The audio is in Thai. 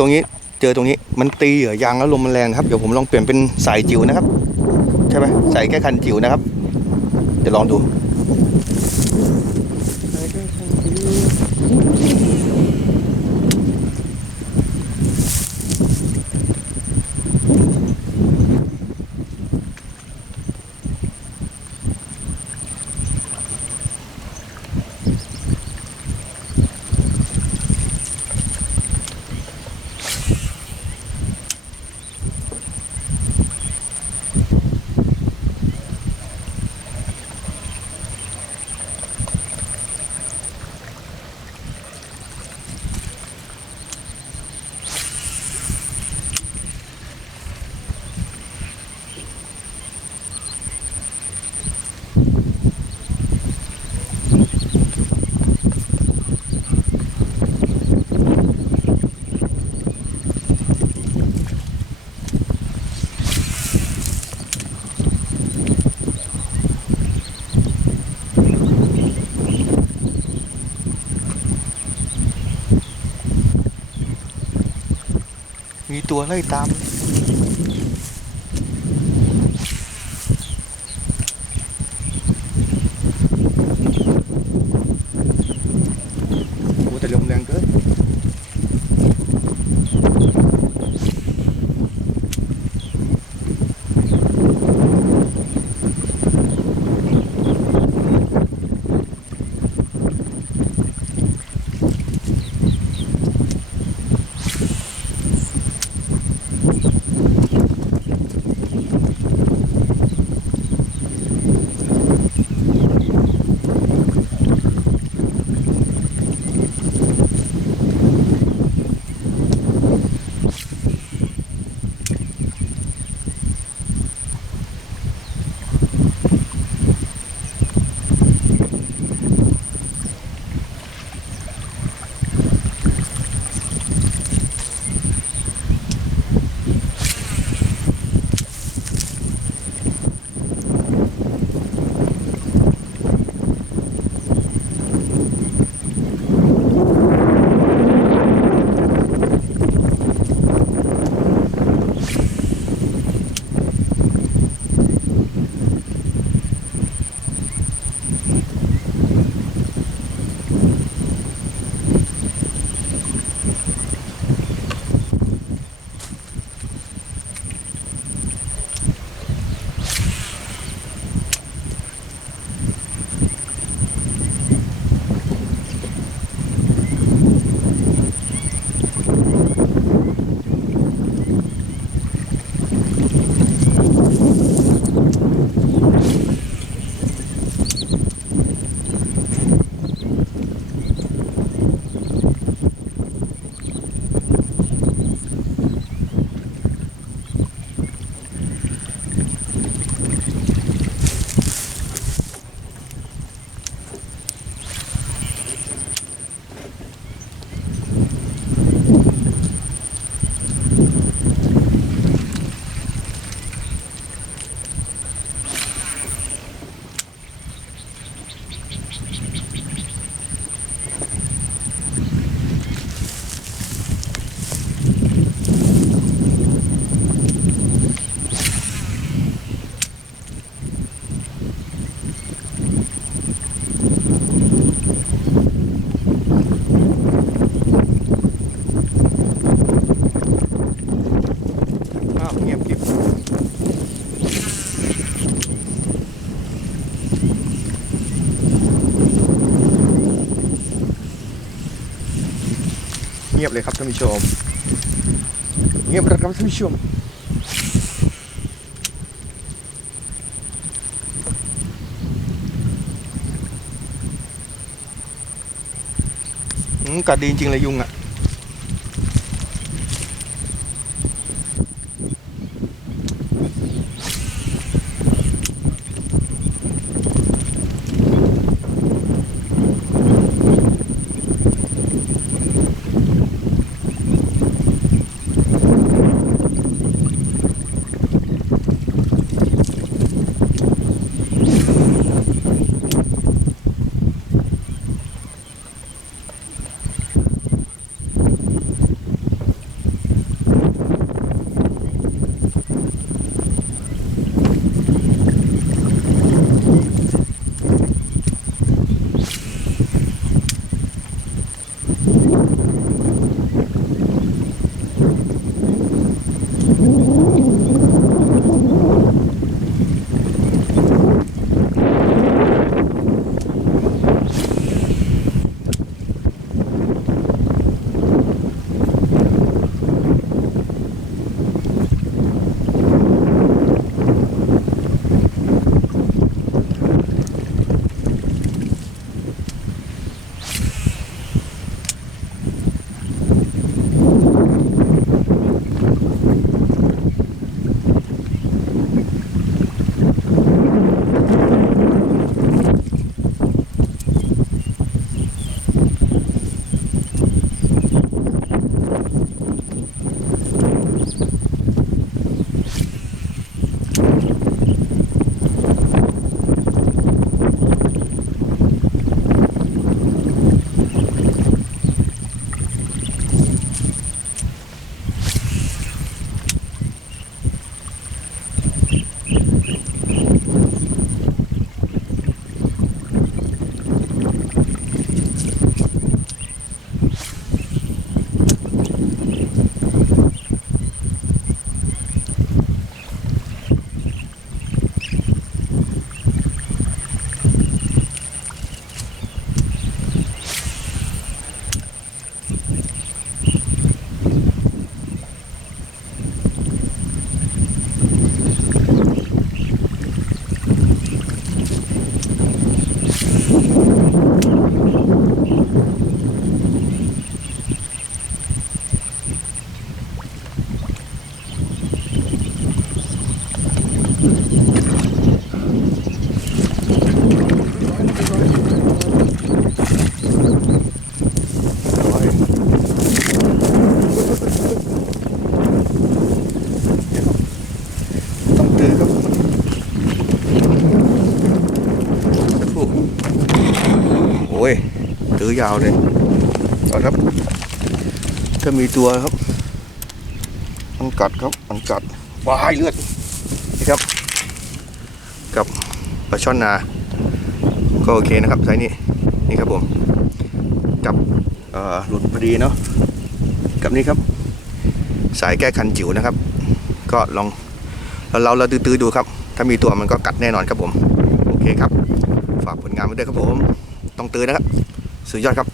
ตรงนี้เจอตรงนี้มันตีเหยื่อยางแล้วลมมันแรงครับเดี๋ยวผมลองเปลี่ยนเป็นสายจิ๋วนะครับใช่ไหมใส่แค่คันจิ๋วนะครับเดี๋ยวลองดูมีตัวไล่ตามโอ้แต่ลมแรงเกินเงียบกริบเงียบเลยครับท่านผู้ชมเงียบเลยครับท่านผู้ชมกัดดีจริงๆเลยยุงอ่ะ ต้องตื้อครับโอ้ยตื้อยาวเลยเอาครับถ้ามีตัวครับมันกัดครับมันกัดวายเลือดนี่ครับกับปลาช่อนนาก็โอเคนะครับไซส์นี้นี่ครับผมกับหลุดพอดีเนาะกับนี่ครับสายแก้คันจิ๋วนะครับก็ลองเราตื้อดูครับถ้ามีตัวมันก็กัดแน่นอนครับผมโอเคครับฝากผลงานไว้ด้วยครับผมต้องตื้อนะครับสุดยอดครับ